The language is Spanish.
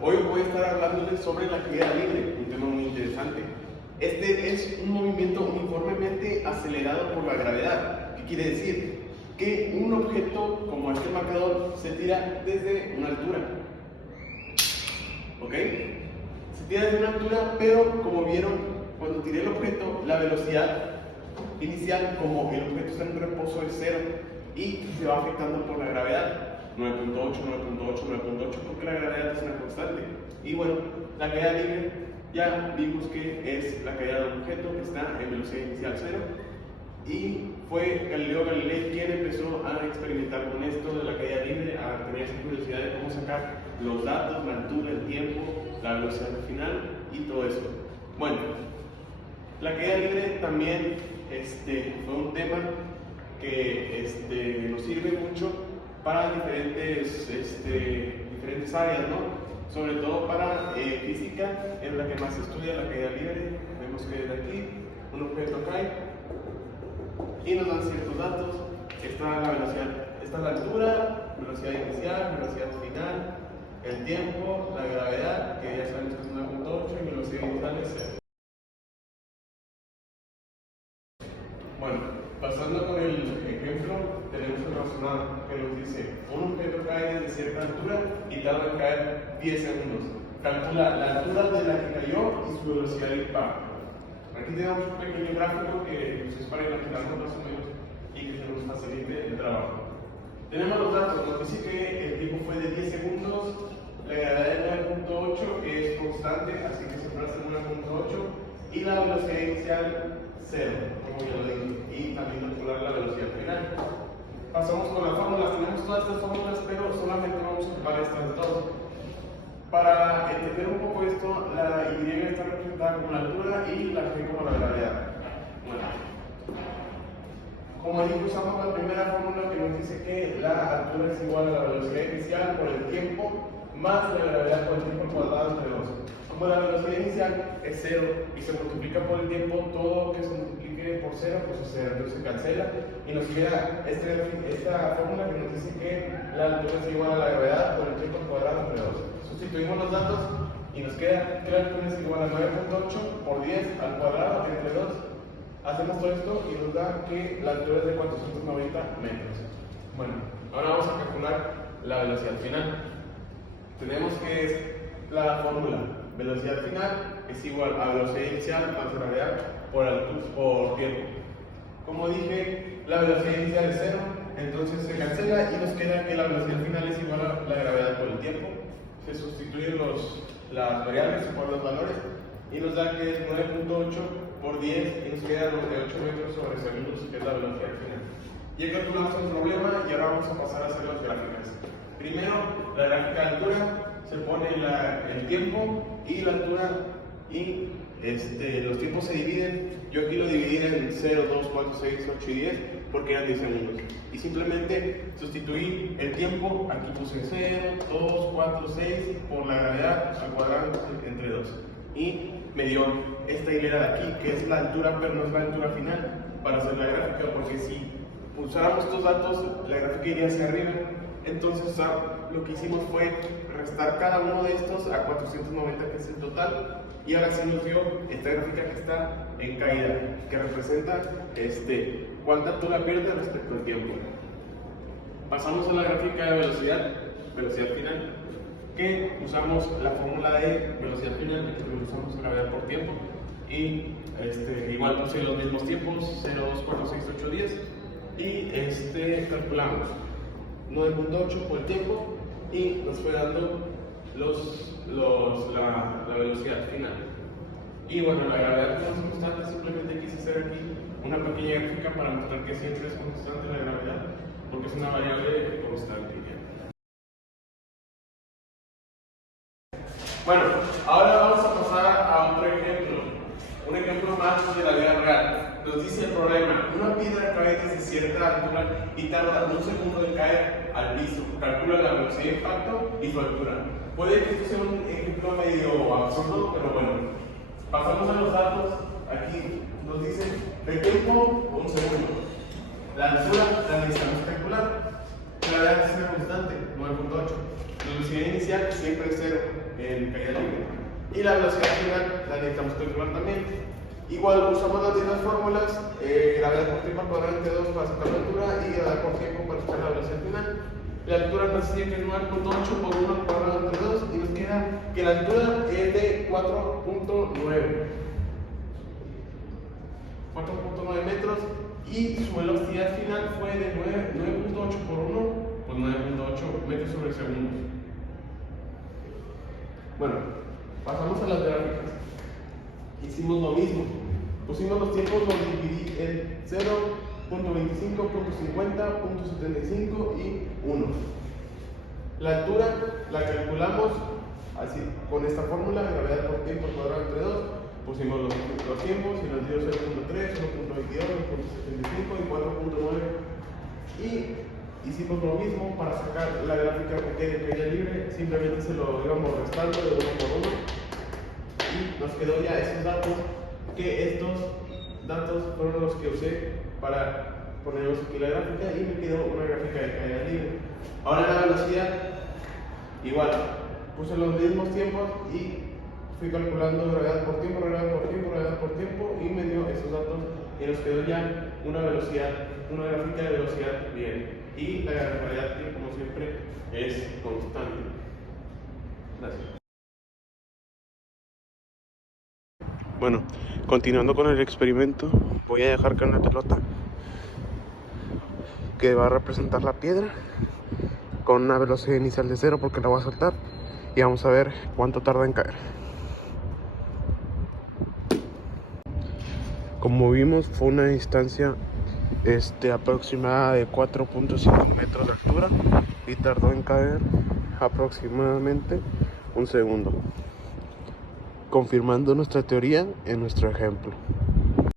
Hoy voy a estar hablándoles sobre la caída libre, un tema muy interesante. Este es un movimiento uniformemente acelerado por la gravedad. ¿Qué quiere decir? Que un objeto como este marcador se tira desde una altura. ¿Ok? Se tira desde una altura, pero como vieron, cuando tiré el objeto, la velocidad inicial, como el objeto está en reposo, es 0 y se va afectando por la gravedad. 9.8, 9.8, 9.8, porque la gravedad es una constante. Y bueno, la caída libre ya vimos que es la caída de un objeto que está en velocidad inicial 0. Y fue Galileo Galilei quien empezó a experimentar con esto de la caída libre, a tener esa curiosidad de cómo sacar los datos, la altura, el tiempo, la velocidad final y todo eso. Bueno, la caída libre también fue un tema que nos sirve mucho para diferentes áreas, ¿no? Sobre todo para física, es la que más estudia la caída libre. Vemos que desde aquí un objeto cae y nos dan ciertos datos. Está la velocidad, está la altura, velocidad inicial, velocidad final, el tiempo, la gravedad, que ya sabemos que es 9.8, y velocidad inicial es 0. Bueno, pasando con el ejemplo, tenemos un razonado que nos dice: un objeto cae desde cierta altura y tarda en caer 10 segundos. Calcula la altura de la que cayó y su velocidad de impacto. Aquí tenemos un pequeño gráfico que es para imaginarnos más o menos y que se nos facilite el trabajo. Tenemos los datos, nos dice que el tiempo fue de 10 segundos, la gravedad de 9.8, que es constante, así que se traza en 9.8, y la velocidad inicial 0, como ya lo dije, y también calcular la velocidad final. Pasamos con las fórmulas, tenemos todas estas fórmulas, pero solamente vamos a ocupar estas dos. Para entender un poco esto, la Y está representada como la altura y la G como la gravedad. Bueno, como dije, usamos la primera fórmula que nos dice que la altura es igual a la velocidad inicial por el tiempo más la gravedad por el tiempo cuadrado entre 2. Como la velocidad inicial es 0 y se multiplica por el tiempo, todo lo que se multiplique por 0 pues es 0, entonces se cancela y nos queda esta fórmula que nos dice que la altura es igual a la gravedad por el tiempo cuadrado entre 2. Sustituimos los datos y nos queda que la altura es igual a 9.8 por 10 al cuadrado entre 2. Hacemos todo esto y nos da que la altura es de 490 metros. Bueno, ahora vamos a calcular la velocidad final. Tenemos que es la fórmula: velocidad final es igual a velocidad inicial más gravedad por tiempo. Como dije, la velocidad inicial es 0, entonces se cancela y nos queda que la velocidad final es igual a la gravedad por el tiempo. Se sustituyen las variables por los valores y nos da que es 9.8 por 10 y nos queda 98 metros sobre segundos, que es la velocidad final. Ya calculamos el problema y ahora vamos a pasar a hacer las gráficas. Primero, la gráfica de altura, se pone el tiempo y la altura y los tiempos se dividen. Yo aquí lo dividí en 0, 2, 4, 6, 8 y 10 porque eran 10 segundos. Y simplemente sustituí el tiempo, aquí puse 0, 2, 4, 6 por la gravedad al cuadrado entre 2. Y me dio esta hilera de aquí, que es la altura, pero no es la altura final para hacer la gráfica, porque si pulsáramos estos datos, la gráfica iría hacia arriba. Entonces lo que hicimos fue restar cada uno de estos a 490, que es el total, y ahora sí nos dio esta gráfica que está en caída, que representa cuánta altura pierde respecto al tiempo. Pasamos a la gráfica de velocidad final, que usamos la fórmula de velocidad final, que usamos gravedad por tiempo, y igual puse los mismos tiempos, 0, 2, 4, 6, 8, 10, y calculamos 9.8 por el tiempo y nos fue dando la velocidad final. Y bueno, la gravedad no es constante, simplemente quise hacer aquí una pequeña gráfica para mostrar que siempre es constante la gravedad, porque es una variable constante. Bueno, ahora vamos a pasar a otro ejemplo, un ejemplo más de la vida real. Nos dice el problema: una piedra cae desde cierta altura y tarda un segundo en caer al piso. Calcula la velocidad de impacto y su altura. Puede que esto sea un ejemplo medio absurdo, pero bueno. Pasamos a los datos. Aquí nos dice el tiempo, un segundo. La altura la necesitamos calcular. La gravedad es una constante, 9.8. La velocidad inicial inicial siempre es 0 en caída libre. Y la velocidad final la necesitamos calcular también. Igual usamos las mismas fórmulas, gravedad por tiempo al cuadrado entre 2 para sacar la altura y gravedad por tiempo para sacar la velocidad final. La altura nos dice que es 9.8 por 1 al cuadrado entre 2 y nos queda que la altura es de 4.9 metros y su velocidad final fue de 9.8 por 1, pues 9.8 metros sobre segundos. Bueno, pasamos a las gráficas. Hicimos lo mismo. Pusimos los tiempos, los dividí en 0.25, 0.50, 0.75 y 1. La altura la calculamos así, con esta fórmula, gravedad por tiempo al cuadrado entre 2. Pusimos los tiempos y nos dio 0.3, 1.22, 1.75 y 4.9. Y hicimos lo mismo para sacar la gráfica que quede en caída libre, simplemente se lo íbamos restando de 1 por 1 y nos quedó ya esos datos, que estos datos fueron los que usé para ponerlos aquí en la gráfica y me quedó una gráfica de caída libre. Ahora la velocidad, igual, puse los mismos tiempos y fui calculando gravedad por tiempo, gravedad por tiempo, gravedad por tiempo y me dio esos datos y nos quedó ya una velocidad, una gráfica de velocidad bien. Y la gravedad, que como siempre es constante. Gracias. Bueno, continuando con el experimento, voy a dejar caer una pelota que va a representar la piedra con una velocidad inicial de 0 porque la voy a soltar y vamos a ver cuánto tarda en caer. Como vimos, fue una distancia aproximada de 4.5 metros de altura y tardó en caer aproximadamente un segundo, confirmando nuestra teoría en nuestro ejemplo.